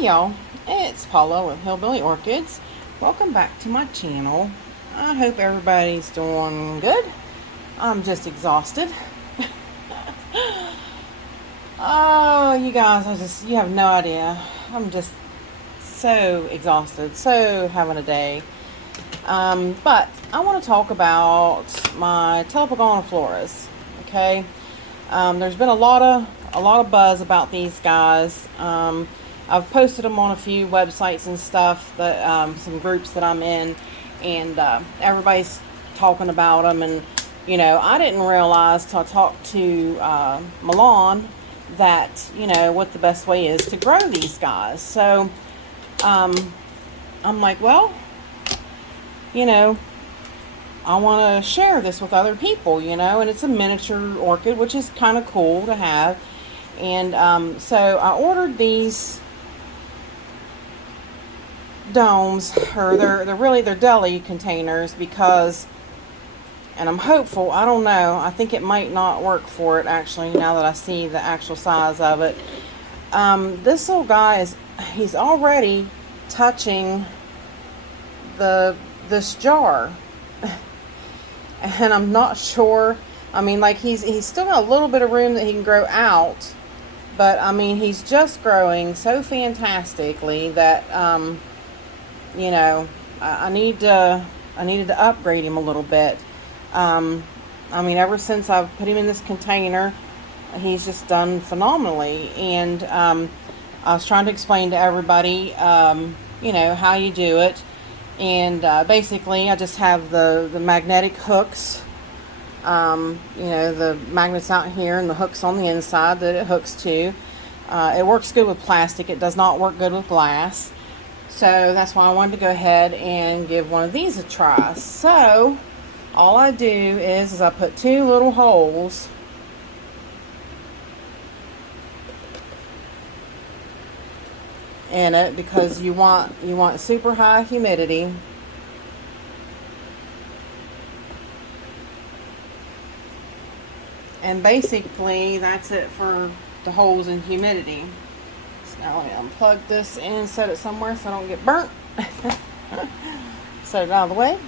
Hey y'all, it's Paula with Hillbilly Orchids. Welcome back to my channel. I hope everybody's doing good. I'm just exhausted. Oh, you guys, you have no idea. I'm just so exhausted, so having a day. But I want to talk about my Telipogonifloras. Okay, there's been a lot of buzz about these guys. I've posted them on a few websites and stuff, that some groups that I'm in, and everybody's talking about them. And I didn't realize till I talked to Milan that what the best way is to grow these guys. So I'm like, well, I want to share this with other people, and it's a miniature orchid, which is kind of cool to have. And so I ordered these domes, or they're deli containers, because, and I'm hopeful, I don't know, I think it might not work for it actually, now that I see the actual size of it. This little guy he's already touching this jar. And I'm not sure, I mean, like, he's still got a little bit of room that he can grow out, but I mean, he's just growing so fantastically that I needed to upgrade him a little bit. I mean, ever since I've put him in this container, he's just done phenomenally. And I was trying to explain to everybody how you do it. And basically, I just have the magnetic hooks, the magnets out here and the hooks on the inside that it hooks to. It works good with plastic. It does not work good with glass. So that's why I wanted to go ahead and give one of these a try. So all I do is I put two little holes in it, because you want super high humidity. And basically that's it for the holes in humidity. So now let me unplug this and set it somewhere so I don't get burnt. Set it out of the way.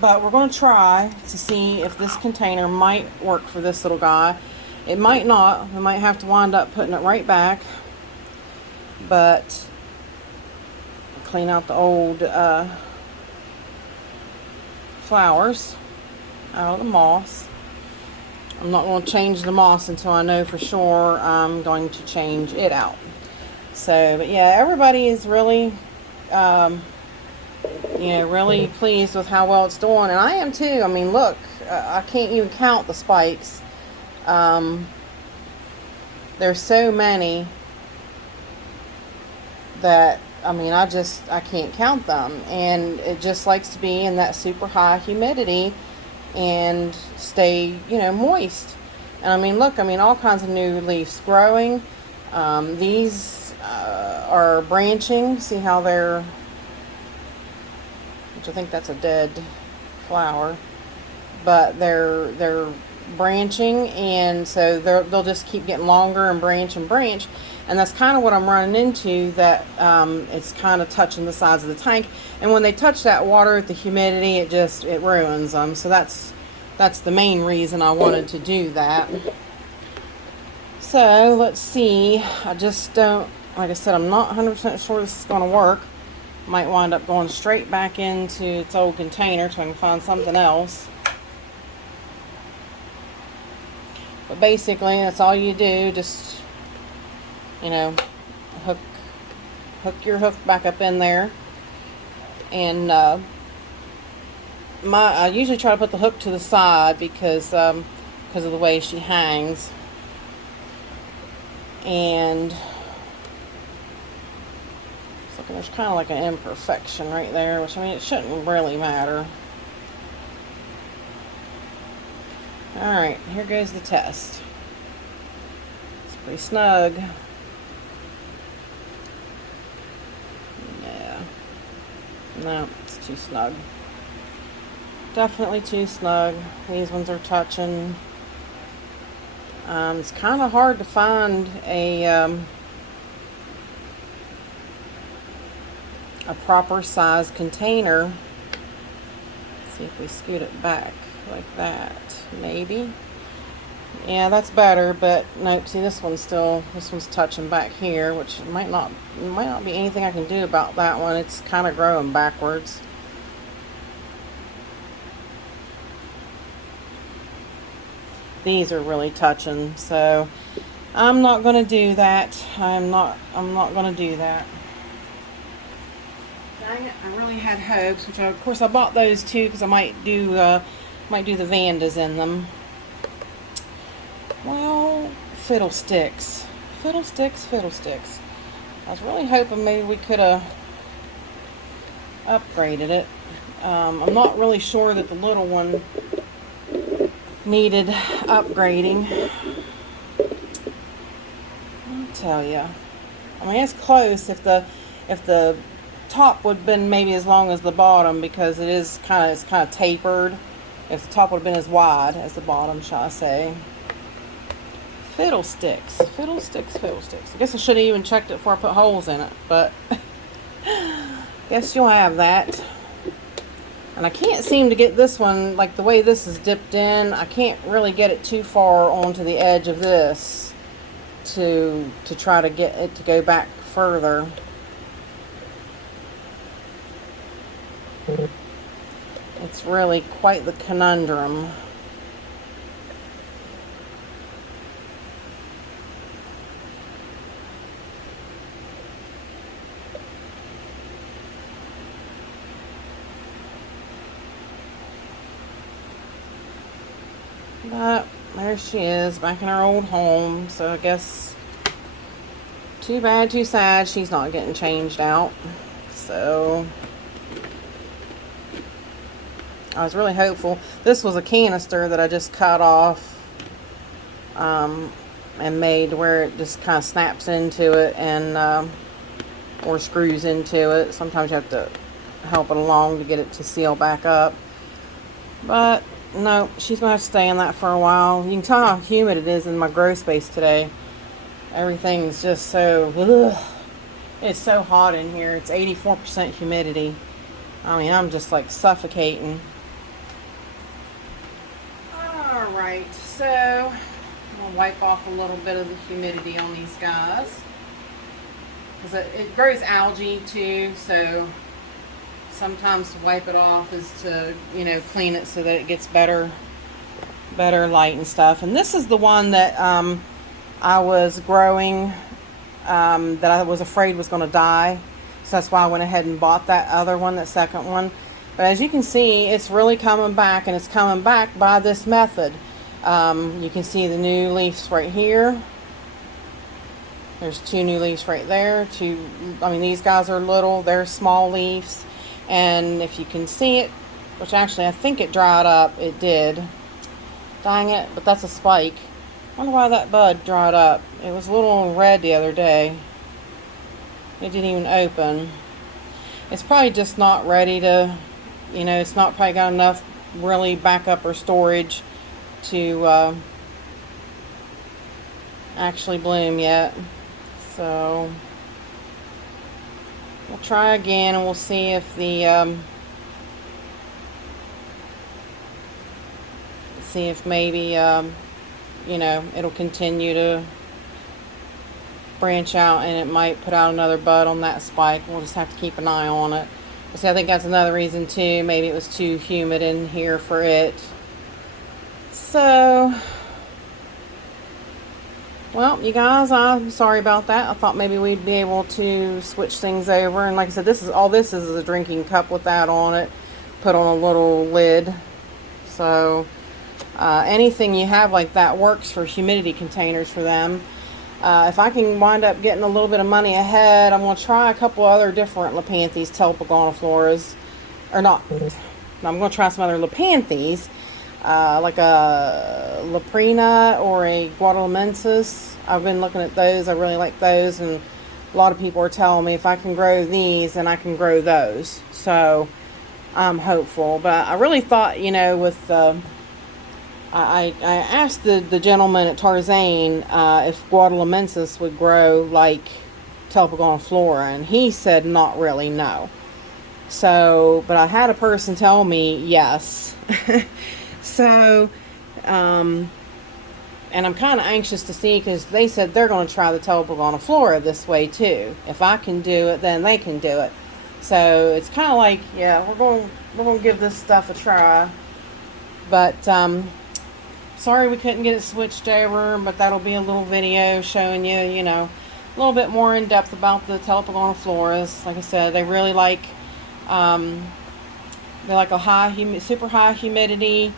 But we're going to try to see if this container might work for this little guy. It might not. We might have to wind up putting it right back. But clean out the old flowers out of the moss. I'm not going to change the moss until I know for sure I'm going to change it out. So, but yeah, everybody is really really pleased with how well it's doing, and I am too. I mean, look, I can't even count the spikes. There's so many that, I mean, I can't count them, and it just likes to be in that super high humidity and stay, moist. And I mean, look, I mean, all kinds of new leaves growing. These are branching. See how they're, which I think that's a dead flower, but they're branching, and so they'll just keep getting longer and branch, and that's kind of what I'm running into, that it's kind of touching the sides of the tank, and when they touch that water, the humidity, it ruins them. So that's the main reason I wanted to do that. So let's see. I just don't, like I said, I'm not 100% sure this is going to work. Might wind up going straight back into its old container so I can find something else. But basically, that's all you do. Just, hook your hook back up in there. And I usually try to put the hook to the side because of the way she hangs. And there's kind of like an imperfection right there, which, I mean, it shouldn't really matter. Alright, here goes the test. It's pretty snug. Yeah. No, it's too snug. Definitely too snug. These ones are touching. It's kind of hard to find a proper size container. Let's see if we scoot it back like that. Maybe. Yeah, that's better, but nope. See, this one's touching back here, which might not be anything I can do about that one. It's kind of growing backwards. These are really touching, so I'm not going to do that. I'm not going to do that. Dang it, I really had hopes, which of course I bought those too because I might do the Vandas in them. Well, fiddlesticks. Fiddlesticks. I was really hoping maybe we could have upgraded it. I'm not really sure that the little one needed upgrading. I'll tell you. I mean, it's close if the top would have been maybe as long as the bottom, because it's kind of tapered. If the top would have been as wide as the bottom, shall I say. Fiddlesticks. I guess I should have even checked it before I put holes in it, but guess you'll have that. And I can't seem to get this one, like the way this is dipped in, I can't really get it too far onto the edge of this to try to get it to go back further. It's really quite the conundrum. But there she is, back in her old home. So I guess too bad, too sad, she's not getting changed out. So I was really hopeful. This was a canister that I just cut off and made where it just kind of snaps into it and or screws into it. Sometimes you have to help it along to get it to seal back up. But no, she's gonna have to stay in that for a while. You can tell how humid it is in my grow space today. Everything's just so, ugh. It's so hot in here. It's 84% humidity. I mean, I'm just like suffocating. Alright, so I'm gonna wipe off a little bit of the humidity on these guys. Because it grows algae too, so sometimes to wipe it off is to, clean it so that it gets better light and stuff. And this is the one that I was growing that I was afraid was going to die. So that's why I went ahead and bought that other one, that second one. But as you can see, it's really coming back, and it's coming back by this method. You can see the new leaves right here. There's 2 new leaves right there. These guys are little, they're small leaves. And if you can see it, which actually I think it dried up, it did. Dang it, but that's a spike. I wonder why that bud dried up. It was a little red the other day. It didn't even open. It's probably just not ready to, it's not probably got enough really backup or storage to actually bloom yet. So we'll try again, and we'll see if the maybe it'll continue to branch out, and it might put out another bud on that spike. We'll just have to keep an eye on it. See, I think that's another reason too. Maybe it was too humid in here for it. So, well, you guys, I'm sorry about that. I thought maybe we'd be able to switch things over. And like I said, this is a drinking cup with that on it. Put on a little lid. So, anything you have like that works for humidity containers for them. If I can wind up getting a little bit of money ahead, I'm going to try a couple other different Lepanthes Telipogonifloras. Or not. I'm going to try some other Lepanthes. Like a Leprina or a Guadalamensis. I've been looking at those. I really like those, and a lot of people are telling me if I can grow these, then I can grow those. So I'm hopeful. But I really thought, you know, with I asked the gentleman at Tarzane if guadeloumensis would grow like Telipogoniflora, and he said not really, no. So, but I had a person tell me yes. So, um, and I'm kind of anxious to see, because they said they're going to try the Telipogoniflora this way too. If I can do it, then they can do it. So it's kind of like, yeah, we're going to give this stuff a try. But sorry we couldn't get it switched over, but that'll be a little video showing you, you know, a little bit more in depth about the Telipogonifloras. Like I said, they really like they like a super high humidity.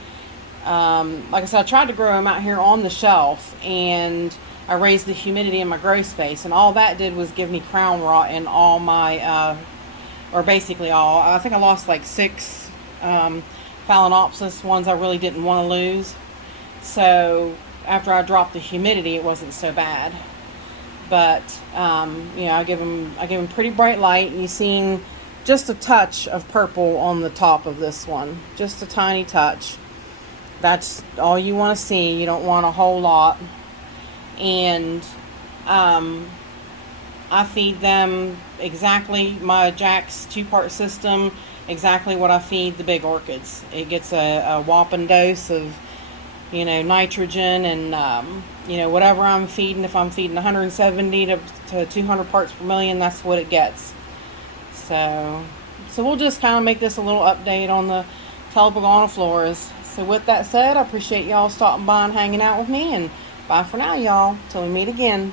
Like I said, I tried to grow them out here on the shelf, and I raised the humidity in my grow space, and all that did was give me crown rot in all my, or basically all. I think I lost like 6 Phalaenopsis, ones I really didn't want to lose. So after I dropped the humidity, it wasn't so bad. But you know, I give them pretty bright light, and you've seen just a touch of purple on the top of this one, just a tiny touch. That's all you want to see. You don't want a whole lot. And I feed them exactly my Jack's 2-part system, exactly what I feed the big orchids. It gets a whopping dose of, you know, nitrogen and you know, whatever I'm feeding. If I'm feeding 170 to 200 parts per million, that's what it gets. So we'll just kind of make this a little update on the Telipogonifloras. So with that said, I appreciate y'all stopping by and hanging out with me, and bye for now, y'all, till we meet again.